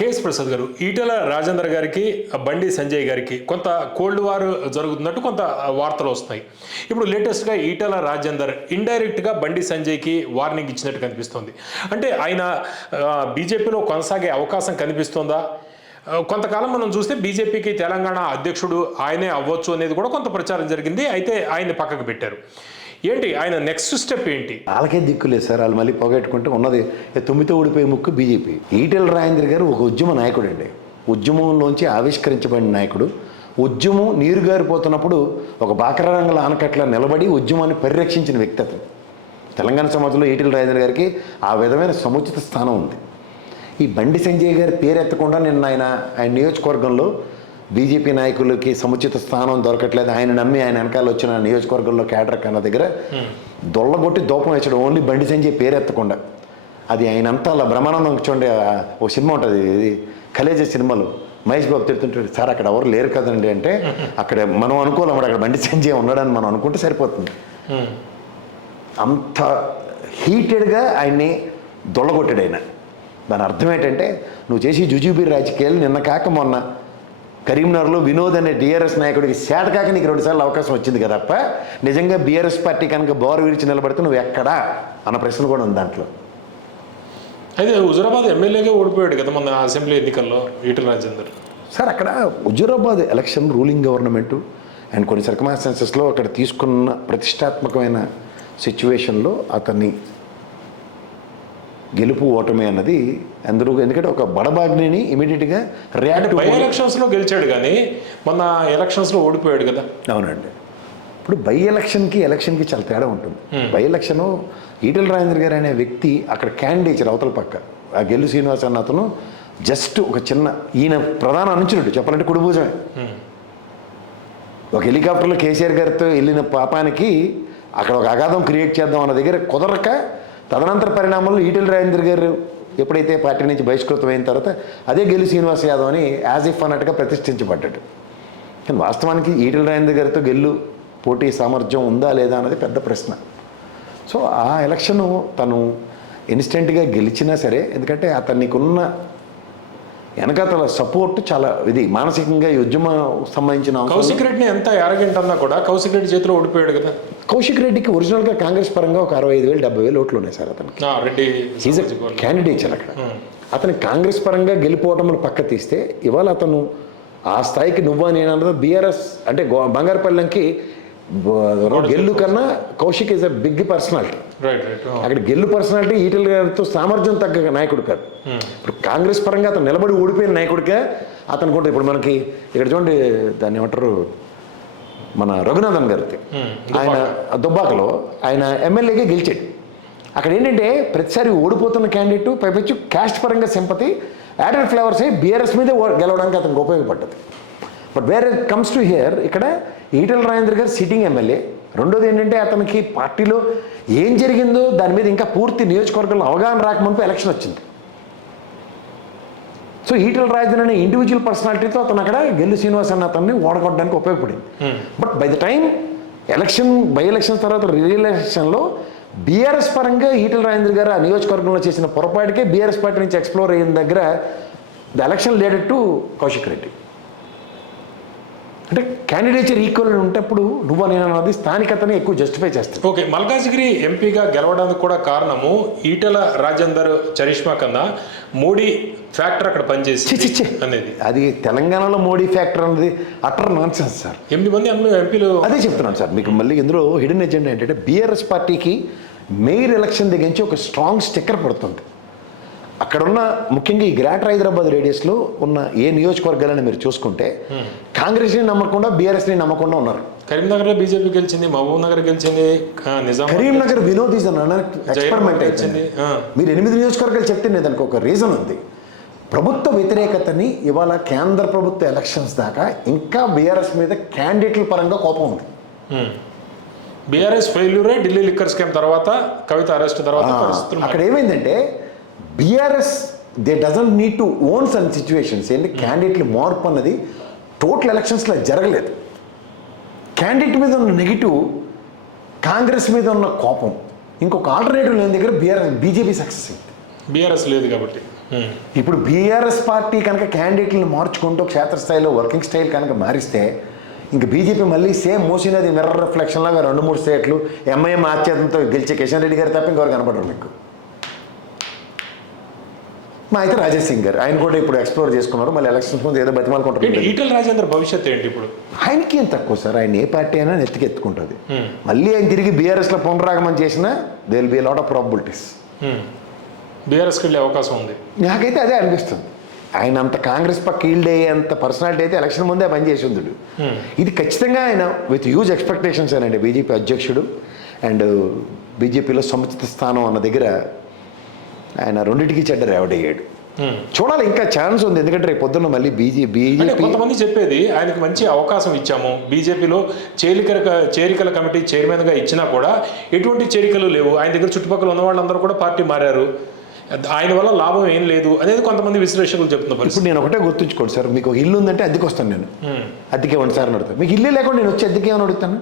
KS Prasad గారు ఈటెల రాజేందర్ గారికి బండి సంజయ్ గారికి కొంత కోల్డ్ వార్ జరుగుతున్నట్టు కొంత వార్తలు వస్తున్నాయి. ఇప్పుడు లేటెస్ట్గా ఈటెల రాజేందర్ ఇండైరెక్ట్గా బండి సంజయ్కి వార్నింగ్ ఇచ్చినట్టు కనిపిస్తోంది. అంటే ఆయన బీజేపీలో కొనసాగే అవకాశం కనిపిస్తోందా? కొంతకాలం మనం చూస్తే బీజేపీకి తెలంగాణ అధ్యక్షుడు ఆయనే అవ్వచ్చు అనేది కూడా కొంత ప్రచారం జరిగింది. అయితే ఆయన్ని పక్కకు పెట్టారు. ఏంటి ఆయన నెక్స్ట్ స్టెప్ ఏంటి? వాళ్ళకే దిక్కు లేదు సార్ వాళ్ళు మళ్ళీ పొగట్టుకుంటే ఉన్నది ఏ తొమ్మిదితో ఊడిపోయే ముక్కు బీజేపీ. ఈటెల రాజేంద్ర గారు ఒక ఉద్యమ నాయకుడు అండి ఉద్యమంలోంచి ఆవిష్కరించబడిన నాయకుడు. ఉద్యమం నీరు గారిపోతున్నప్పుడు ఒక బాకరంగల ఆనకట్ల నిలబడి ఉద్యమాన్ని పరిరక్షించిన వ్యక్తి అతను. తెలంగాణ సమాజంలో ఈటెల రాజేంద్ర గారికి ఆ విధమైన సముచిత స్థానం ఉంది. ఈ బండి సంజయ్ గారి పేరు ఎత్తకుండా నిన్న ఆయన ఆయన నియోజకవర్గంలో బీజేపీ నాయకులకి సముచిత స్థానం దొరకట్లేదు. ఆయన నమ్మి ఆయన వెనకాల వచ్చిన నియోజకవర్గంలో కేటర్ కన్నా దగ్గర దొల్లగొట్టి దూపం వేసాడు ఓన్లీ బండి సంజయ్ పేరు ఎత్తకుండా. అది ఆయన అంతా అలా బ్రహ్మానందం చూడండి. ఓ సినిమా ఉంటుంది. ఇది కలేజ సినిమాలో. మహేష్ బాబు తిడుతుంటాడు సార్ అక్కడ ఎవరు లేరు కదండి అంటే అక్కడ మనం అనుకోలేం. అక్కడ బండి సంజయ్ ఉన్నాడని మనం అనుకుంటే సరిపోతుంది. హ్మ్. అంత హీటెడ్గా ఆయన్ని దొల్లగొట్టాడు ఆయన. దాని అర్థం ఏంటంటే నువ్వు చేసి జుజుబీ రాజకీయాలు నిన్న కాక మొన్న కరీంనగర్లో వినోద్ అనే డిఆర్ఎస్ నాయకుడికి సేట కాక నీకు రెండుసార్లు అవకాశం వచ్చింది కదప్ప. నిజంగా బీఆర్ఎస్ పార్టీ కనుక బోరు విడిచి నిలబడితే నువ్వు ఎక్కడా? అన్న ప్రశ్న కూడా ఉంది దాంట్లో. అయితే హుజురాబాద్ ఎమ్మెల్యేగా ఓడిపోయాడు కదా మన అసెంబ్లీ ఎన్నికల్లో ఈటల రాజేందర్. సార్ అక్కడ Huzurabad election ruling government and కొన్ని సర్కమాస్టెన్సెస్లో అక్కడ తీసుకున్న ప్రతిష్టాత్మకమైన సిచ్యువేషన్లో అతన్ని గెలుపు ఓటమి అన్నది అందరూ ఎందుకంటే ఒక బడబాగ్నిని ఇమీడియట్గా రియాక్ట్ బై ఎలక్షన్స్లో గెలిచాడు కానీ మొన్న ఎలక్షన్స్లో ఓడిపోయాడు కదా. అవునండి. ఇప్పుడు బై ఎలక్షన్కి ఎలక్షన్కి చాలా తేడా ఉంటుంది. బై ఎలక్షను ఈటెల రాజేంద్ర గారు అనే వ్యక్తి అక్కడ క్యాండిడేట్ అవతల పక్క. ఆ గెల్లు శ్రీనివాస్ అన్న అతను జస్ట్ ఒక చిన్న ఈయన ప్రధాన అనుచరుడు చెప్పాలంటే కుడిభూజమే. ఒక హెలికాప్టర్లో కేసీఆర్ గారితో వెళ్ళిన పాపానికి అక్కడ ఒక అగాధం క్రియేట్ చేద్దాం అన్న దగ్గర కుదరక తదనంతర పరిణామంలో ఈటెల రాజేంద్ర గారు ఎప్పుడైతే పార్టీ నుంచి బహిష్కృతం అయిన తర్వాత అదే గెలి శ్రీనివాస్ యాదవ్ అని యాజ్ ఇఫ్ అన్నట్టుగా ప్రతిష్ఠించబడ్డాడు. కానీ వాస్తవానికి ఈటెల రాజేంద్ర గారితో గెల్లు పోటీ సామర్థ్యం ఉందా లేదా అన్నది పెద్ద ప్రశ్న. సో ఆ ఎలక్షను తను ఇన్స్టెంట్గా గెలిచినా సరే ఎందుకంటే అతనికి ఉన్న వెనకాతల సపోర్ట్ చాలా ఇది మానసికంగా ఈ ఉద్యమ సంబంధించిన కౌశిక్ రెడ్డిని ఎంత యారగెంట్ అన్నా కూడా కౌశిక్ రెడ్డి చేతిలో ఓడిపోయాడు కదా. కౌశిక్ రెడ్డికి ఒరిజినల్గా కాంగ్రెస్ పరంగా ఒక అరవై ఐదు వేలు డెబ్బై వేలు ఓట్లు ఉన్నాయి సార్ అతనికి. రెడ్డి. క్యాండిడేట్ అక్కడ. అతని కాంగ్రెస్ పరంగా గెలిపోవటములు పక్క తీస్తే ఇవాళ అతను ఆ స్థాయికి నువ్వు నేను అన్నది బీఆర్ఎస్ అంటే బంగారుపల్లెంకి గెల్లు కన్నా Kaushik is a big personality. అక్కడ గెల్లు పర్సనాలిటీ ఈటెల గారితో సామర్థ్యం తగ్గ నాయకుడు కాదు. ఇప్పుడు కాంగ్రెస్ పరంగా అతను నిలబడి ఓడిపోయిన నాయకుడిగా అతను కూడా ఇప్పుడు మనకి ఇక్కడ చూడండి దాన్ని ఏమంటారు? మన రఘునాథన్ గారిది. Hmm. ఆయన దుబ్బాకలో ఆయన ఎమ్మెల్యేగా గెలిచాడు. అక్కడ ఏంటంటే ప్రతిసారి ఓడిపోతున్న క్యాండిడేట్ పైపెచ్చు క్యాస్ట్ పరంగా సింపతి యాడెడ్ ఫ్లేవర్స్ అయ్యి బీఆర్ఎస్ మీదే గెలవడానికి అతనికి ఉపయోగపడ్డది. But where it comes to here ఇక్కడ ఈటల రాజేంద్ర గారు సిట్టింగ్ ఎమ్మెల్యే రెండోది ఏంటంటే అతనికి పార్టీలో ఏం జరిగిందో దాని మీద ఇంకా పూర్తి నియోజకవర్గంలో అవగాహన రాకముందు ఎలక్షన్ వచ్చింది. సో ఈటల రాజేంద్ర అనే ఇండివిజువల్ పర్సనాలిటీతో అతను అక్కడ గెల్లు శ్రీనివాస్ అన్న అతన్ని ఓడగొట్టడానికి ఉపయోగపడింది. But by the time election by election తర్వాత రీఎలక్షన్లో బీఆర్ఎస్ పరంగా ఈటల రాజేంద్ర గారు ఆ నియోజకవర్గంలో చేసిన పొరపాటుకే బీఆర్ఎస్ పార్టీ నుంచి ఎక్స్ప్లోర్ అయిన దగ్గర the election leaded to Kaushik Reddy అంటే క్యాండిడేచర్ ఈక్వల్ ఉంటప్పుడు నువ్వు నేను అన్నది స్థానికతని ఎక్కువ జస్టిఫై చేస్తుంది. ఓకే మల్కాజ్గిరి ఎంపీగా గెలవడానికి కూడా కారణము ఈటల రాజేందర్ చరిష్మా కన్నా మోడీ ఫ్యాక్టర్ అక్కడ పనిచేసి. అనేది. అది తెలంగాణలో మోడీ ఫ్యాక్టర్ అన్నది అటర్ నాన్ సార్ ఎనిమిది మంది ఎంపీలు అదే చెప్తున్నాను సార్ మీకు మళ్ళీ ఇందులో హిడెన్ ఎజెండా ఏంటంటే బీఆర్ఎస్ పార్టీకి మేయర్ ఎలక్షన్ దగ్గర నుంచి ఒక స్ట్రాంగ్ స్టిక్కర్ పడుతుంది. అక్కడ ఉన్న ముఖ్యంగా ఈ గ్రేటర్ హైదరాబాద్ రేడియస్లో ఉన్న ఏ నియోజకవర్గాలని మీరు చూసుకుంటే కాంగ్రెస్ని నమ్మకుండా బీఆర్ఎస్ని నమ్మకుండా ఉన్నారు. కరీంనగర్లో బీజేపీ గెలిచింది మహబూబ్ నగర్ గెలిచింది. Karimnagar Vinod is experiment. ఆ. మీరు ఎనిమిది నియోజకవర్గాలు చెప్తే నేను దానికి ఒక రీజన్ ఉంది. ప్రభుత్వ వ్యతిరేకతని ఇవాళ కేంద్ర ప్రభుత్వ ఎలక్షన్స్ దాకా ఇంకా బీఆర్ఎస్ మీద క్యాండిడేట్ల పరంగా కోపం ఉంది. బీఆర్ఎస్ ఫెయిల్యూరే ఢిల్లీ లిక్కర్ స్కామ్ తర్వాత కవిత అరెస్ట్ తర్వాత అక్కడ ఏమైందంటే BRS they doesn't need to own some situations ఏంటి? క్యాండిడేట్ల మార్పు అన్నది టోటల్ ఎలక్షన్స్లో జరగలేదు. క్యాండిడేట్ మీద ఉన్న నెగిటివ్ కాంగ్రెస్ మీద ఉన్న కోపం. ఇంకొక ఆల్టర్నేటివ్ లేని దగ్గర బీఆర్ఎస్ బీజేపీ సక్సెస్ అయింది. బీఆర్ఎస్ లేదు కాబట్టి. ఉమ్. ఇప్పుడు బీఆర్ఎస్ పార్టీ కనుక క్యాండిడేట్లను మార్చుకుంటూ క్షేత్రస్థాయిలో వర్కింగ్ స్టైల్ కనుక మారిస్తే ఇంక బీజేపీ మళ్ళీ సేమ్ మోసినది మిర్రర్ రిఫ్లెక్షన్ లాగా రెండు మూడు స్టేట్లు ఎంఐఎం ఆచ్చేతంతో గెలిచే కిషన్ రెడ్డి గారు తప్ప ఇంకెవరు కనపడరు మీకు. మా అయితే రాజేష్ సింగ్ గారు. ఆయన కూడా ఇప్పుడు ఎక్స్ప్లోర్ చేసుకున్నారు. మళ్ళీ ఎలక్షన్స్ ముందు ఏదో బతిమాలకుంటారు ఈటల రాజేందర్ భవిష్యత్ ఏంటి ఇప్పుడు? ఆయనకి ఏం తక్కువ సార్? ఆయన ఏ పార్టీ అయినా నెత్తికెత్తుకుంటుంది. Hmm. మళ్ళీ ఆయన తిరిగి బీఆర్ఎస్లో పునరాగమనం చేసినా they will be lot of probabilities బీఆర్ఎస్కి వెళ్ళే అవకాశం ఉంది. నాకైతే అదే అనిపిస్తుంది. ఆయన అంత కాంగ్రెస్ పక్క ఈల్డ్ అయ్యే అంత పర్సనాలిటీ అయితే ఎలక్షన్ ముందే పని చేసి ఉందుడు. ఇది ఖచ్చితంగా ఆయన విత్ హ్యూజ్ ఎక్స్పెక్టేషన్స్ అండి బీజేపీ అధ్యక్షుడు అండ్ బీజేపీలో సముచిత స్థానం అన్న దగ్గర ఆయన రెండింటికి చెడ్డ రేవడయ్యాడు. చూడాలి ఇంకా ఛాన్స్ ఉంది. ఎందుకంటే రేపు పొద్దున్న మళ్ళీ బీజే బీజేపీ కొంతమంది చెప్పేది ఆయనకి మంచి అవకాశం ఇచ్చాము. బీజేపీలో చేరికల చేరికల కమిటీ చైర్మన్గా ఇచ్చినా కూడా ఎటువంటి చేరికలు లేవు. ఆయన దగ్గర చుట్టుపక్కల ఉన్న వాళ్ళందరూ కూడా పార్టీ మారారు. ఆయన వల్ల లాభం ఏం లేదు అనేది కొంతమంది విశ్లేషకులు చెప్తున్న పరిస్థితి. ఇప్పుడు నేను ఒకటే గుర్తుంచుకోండి సార్. మీకు ఇల్లు ఉందంటే అద్దెకి వస్తాను నేను. అద్దెకి ఇవ్వండి సార్ అని అడుగుతాను. మీకు ఇల్లు లేకుండా నేను వచ్చి అద్దెకి ఏమని అడుగుతాను?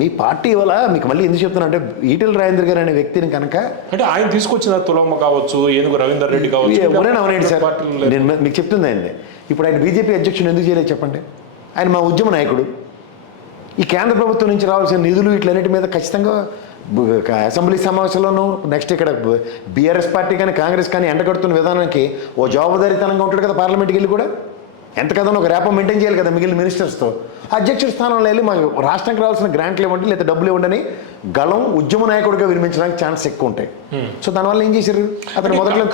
మీ పార్టీ వల్ల మీకు మళ్ళీ ఎందుకు చెప్తున్నా అంటే ఈటెల రాజేంద్ర గారు అనే వ్యక్తిని కనుక అంటే ఆయన తీసుకొచ్చిన తులమ్మ కావచ్చు ఏనుగు రవీందర్ రెడ్డి కావచ్చు ఎవరైనా అవనండి సార్. నేను మీకు చెప్తుంది ఆయన్ని. ఇప్పుడు ఆయన బీజేపీ అధ్యక్షుడు ఎందుకు చేయలేదు చెప్పండి? ఆయన మా ఉద్యమ నాయకుడు. ఈ కేంద్ర ప్రభుత్వం నుంచి రావాల్సిన నిధులు వీటిలన్నిటి మీద ఖచ్చితంగా అసెంబ్లీ సమావేశంలోనూ నెక్స్ట్ ఇక్కడ బీఆర్ఎస్ పార్టీ కానీ కాంగ్రెస్ కానీ ఎండగడుతున్న విధానానికి ఓ జవాబుదారీతనంగా ఉంటాడు కదా పార్లమెంట్కి వెళ్ళి కూడా? ఎంత కదా ఒక రేప మెయింటైన్ చేయాలి కదా మిగిలిన మినిస్టర్స్తో అధ్యక్షుడి స్థానంలో వెళ్ళి మాకు రాష్ట్రానికి రావాల్సిన గ్రాంట్లు ఇవ్వండి లేదా డబ్బులు ఇవ్వండి గలం ఉద్యమ నాయకుడిగా వినిపించడానికి ఛాన్స్ ఎక్కువ ఉంటాయి. సో దానివల్ల ఏం చేశారు అతను మొదట్లో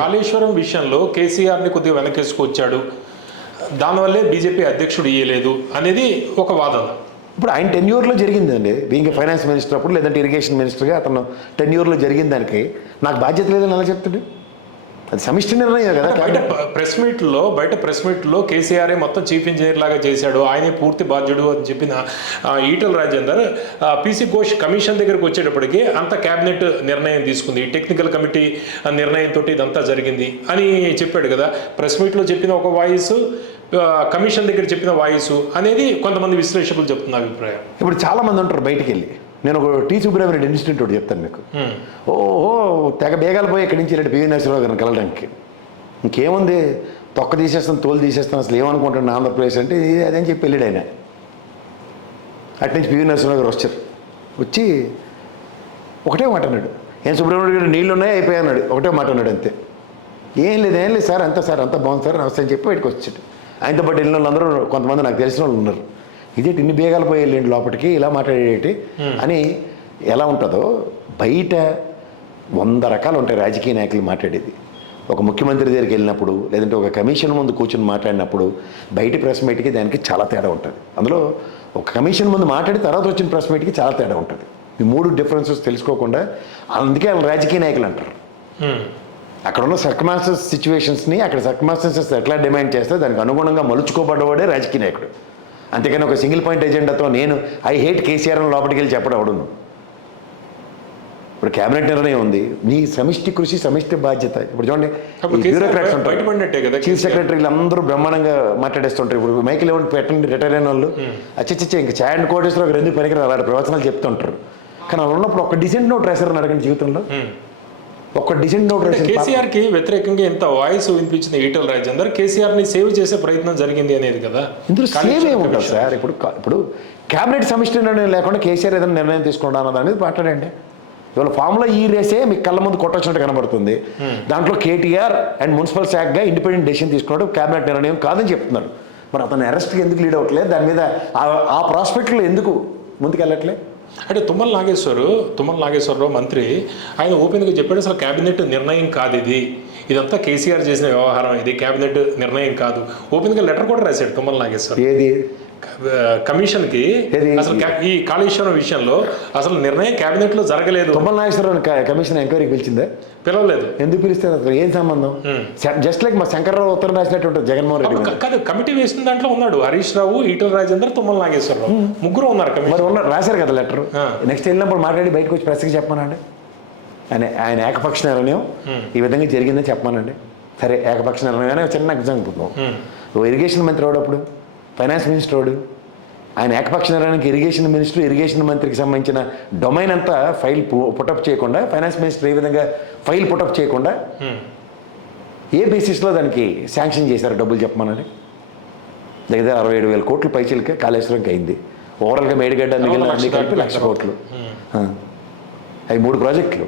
కాళేశ్వరం విషయంలో కేసీఆర్ని కొద్దిగా వెనకేసుకొచ్చాడు దానివల్లే బీజేపీ అధ్యక్షుడు ఇయ్యలేదు అనేది ఒక వాదన. ఇప్పుడు ఆయన టెన్యూర్లో జరిగిందండి. బీయింగ్ ఫైనాన్స్ మినిస్టర్ అప్పుడు లేదంటే ఇరిగేషన్ మినిస్టర్గా అతను టెన్యూర్లో జరిగిన దానికి నాకు బాధ్యత లేదని ఎలా చెప్తాడు? అది సమిష్టి నిర్ణయం కదా బయట ప్రెస్ మీట్లో బయట ప్రెస్ మీట్లో కేసీఆర్ మొత్తం చీఫ్ ఇంజనీర్ లాగా చేశాడు. ఆయనే పూర్తి బాధ్యుడు అని చెప్పిన ఈటల రాజేందర్ పీసీ ఘోష్ కమిషన్ దగ్గరికి వచ్చేటప్పటికి అంత కేబినెట్ నిర్ణయం తీసుకుంది. టెక్నికల్ కమిటీ నిర్ణయంతో ఇదంతా జరిగింది అని చెప్పాడు కదా. ప్రెస్ మీట్లో చెప్పిన ఒక వాయిస్ కమిషన్ దగ్గర చెప్పిన వాయిస్ అనేది కొంతమంది విశ్లేషకులు చెప్తున్న అభిప్రాయం. ఇప్పుడు చాలా మంది ఉంటారు బయటికి వెళ్ళి. నేను ఒక టీ సుబ్రహ్మణ్యం ఇన్స్టిట్యూట్ ఒకటి చెప్తాను మీకు. హ్మ్. ఓ ఓ, తెగ బేగాలు పోయి ఇక్కడి నుంచి ఇలాంటి పివి నరసింహరావు గారిని కలవడానికి. ఇంకేముంది? తొక్క తీసేస్తాను తోలు తీసేస్తాను అసలు ఏమనుకుంటాను ఆంధ్రప్రదేశ్ అంటే ఇది అదని చెప్పి వెళ్ళాడు ఆయన. అటు నుంచి పివి నరసింహరావు గారు వచ్చారు. వచ్చి ఒకటే మాట అన్నాడు. ఏం సుబ్రహ్మణ్యం గారు నీళ్ళు ఉన్నాయి అయిపోయాయి అన్నాడు. ఒకటే మాట అన్నాడు అంతే. ఏం లేదు ఏం లేదు సార్ అంతా సార్ అంతా బాగుంది సార్ నమస్తే అని చెప్పి బయటకు వచ్చాడు. ఆయనతో పాటు వెళ్ళిన వాళ్ళందరూ కొంతమంది నాకు తెలిసిన వాళ్ళు ఉన్నారు. ఇదేంటి ఇన్ని బేగాలు పోయి వెళ్ళండి లోపలికి ఇలా మాట్లాడేటి? అని ఎలా ఉంటుందో బయట వంద రకాలు ఉంటాయి రాజకీయ నాయకులు మాట్లాడేది. ఒక ముఖ్యమంత్రి దగ్గరికి వెళ్ళినప్పుడు లేదంటే ఒక కమిషన్ ముందు కూర్చొని మాట్లాడినప్పుడు బయట ప్రెస్ మీట్కి దానికి చాలా తేడా ఉంటుంది. అందులో ఒక కమిషన్ ముందు మాట్లాడి తర్వాత వచ్చిన ప్రెస్ మీట్కి చాలా తేడా ఉంటుంది. ఈ మూడు డిఫరెన్సెస్ తెలుసుకోకుండా అందుకే వాళ్ళు రాజకీయ నాయకులు అంటారు. అక్కడ ఉన్న సర్కమాస్టర్స్ సిచ్యువేషన్స్ని అక్కడ సర్కమాస్టర్సెస్ ఎట్లా డిమాండ్ చేస్తే దానికి అనుగుణంగా మలుచుకోబడ్డవాడే రాజకీయ నాయకుడు. అంతేకాని ఒక సింగిల్ పాయింట్ ఎజెండాతో నేను ఐ హేట్ కేసీఆర్ అని లోపలికి వెళ్ళి చెప్పడం అవడును ఇప్పుడు కేబినెట్ నిర్ణయం ఉంది. నీ సమిష్టి కృషి సమిష్టి బాధ్యత. ఇప్పుడు చూడండి బ్యూరోక్రాట్స్ బయ- ఉంటారు. చీఫ్. సెక్రటరీలు అందరూ బ్రహ్మాండంగా మాట్లాడేస్తుంటారు. ఇప్పుడు మైకిల్ ఎవరు పెట్టండి రిటైర్ అయిన వాళ్ళు. అచ్చచ్చ ఇంకా అండ్ కోటేశ్వర ఒక రెండు పనికి అలాంటి ప్రవచనాలు చెప్తుంటారు. కానీ అలా ఉన్నప్పుడు ఒక డిసెంట్ నోట్ రాశారని అడగండి జీవితంలో. ఒక డిసెంట్ నోట్ అంటే రాశారు కేసీఆర్కి వ్యతిరేకంగా ఎంత వాయిస్ వినిపించిన ఈటల రాజేందర్ కేసీఆర్ని సేవ్ చేసే ప్రయత్నం జరిగింది అనేది కదా? ఇందులో కాళేశ్వరం ఏముంటుంది. సార్. ఇప్పుడు ఇప్పుడు క్యాబినెట్ సమిష్టి నిర్ణయం లేకుండా కేసీఆర్ ఏదైనా నిర్ణయం తీసుకుంటా అన్న దాని మీద మాట్లాడండి. ఇవాళ ఫామ్లో ఈ రేసే మీకు కళ్ళ ముందు కొట్టొచ్చినట్టు కనబడుతుంది. దాంట్లో కేటీఆర్ అండ్ మున్సిపల్ శాఖగా ఇండిపెండెంట్ డెసిషన్ తీసుకున్నాడు. క్యాబినెట్ నిర్ణయం కాదని చెప్తున్నారు. మరి అతను అరెస్ట్కి ఎందుకు లీడ్ అవ్వట్లేదు? దాని మీద ఆ- ఆ ప్రాస్పెక్ట్లో ఎందుకు ముందుకెళ్ళట్లే? అంటే తుమ్మల నాగేశ్వరు తుమ్మల నాగేశ్వరరావు మంత్రి ఆయన ఓపెన్గా చెప్పాడు అసలు కేబినెట్ నిర్ణయం కాదు ఇది. ఇదంతా కేసీఆర్ చేసిన వ్యవహారం. ఇది కేబినెట్ నిర్ణయం కాదు. ఓపెన్గా లెటర్ కూడా రాశాడు తుమ్మల నాగేశ్వర్ ఏది? కమిషన్కి ఏది? అసలు ఈ కాళేశ్వరం విషయంలో అసలు నిర్ణయం కేబినెట్లో జరగలేదు. తుమ్మల నాగేశ్వరరావు కమిషన్ ఎంక్వైరీకి పిలిచిందే? పిలవలేదు. ఎందుకు పిలిస్తే అసలు? ఏం సంబంధం? జస్ట్ లైక్ మా శంకర్రావు ఉత్తరం రాసినట్టు ఉంటుంది జగన్మోహన్ రెడ్డి కాదు కమిటీ వేసిన దాంట్లో ఉన్నాడు. హరీష్ రావు ఈటల రాజేందర్ తుమ్మల నాగేశ్వరరావు. ముగ్గురు ఉన్నారు మరి ఉన్న రాశారు కదా లెటర్. నెక్స్ట్ వెళ్ళినప్పుడు మాట్లాడి బయటకు వచ్చి ప్రెస్కి చెప్పమనండి. ఆయన ఆయన ఏకపక్ష నిర్ణయం ఈ విధంగా జరిగిందని చెప్పమనండి. సరే ఏకపక్ష నిర్ణయం అనే చిన్న ఎగ్జాంపుల్ ఓ ఇరిగేషన్ మంత్రి అప్పుడు ఫైనాన్స్ మినిస్టర్ వాడు. ఆయన ఏకపక్ష నిర్ణయానికి ఇరిగేషన్ మినిస్టర్ ఇరిగేషన్ మంత్రికి సంబంధించిన డొమైన్ అంతా ఫైల్ పుటప్ చేయకుండా ఫైనాన్స్ మినిస్టర్ ఏ విధంగా ఫైల్ పుటప్ చేయకుండా ఏ బేసిస్లో దానికి శాంక్షన్ చేశారు డబ్బులు చెప్పమనండి? దగ్గర అరవై ఏడు వేల కోట్లు పైచీలకే కాళేశ్వరంకి అయింది. ఓవరాల్గా మేడిగడ్డ మిగిలిన లక్ష అన్ని కలిపి లక్ష. కోట్లు. ఆ. అవి మూడు ప్రాజెక్టులు.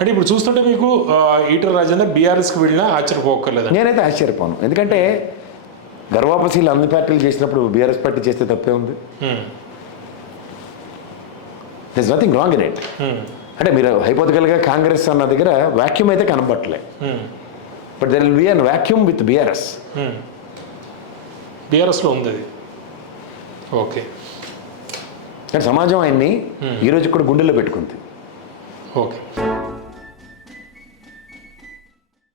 అంటే ఇప్పుడు చూస్తుంటే మీకు ఆ, ఈటల రాజేందర్ బీఆర్ఎస్కి వెళ్ళినా ఆశ్చర్యపోకర్లేదు నేనైతే ఆశ్చర్యపోను. ఎందుకంటే గర్వాపసీలు అన్ని పార్టీలు చేసినప్పుడు బీఆర్ఎస్ పార్టీ చేస్తే తప్పే ఉంది. This nothing wrong in it అంటే మీరు హైపోతికల్గా కాంగ్రెస్ అన్న దగ్గర వాక్యూమ్ అయితే కనబట్టలే. But there will be an vacuum with BRS బీఆర్ఎస్లో ఉంది అది. ఓకే సమాజం ఆయన్ని ఈ రోజు కూడా గుండెల్లో పెట్టుకుంది. ఓకే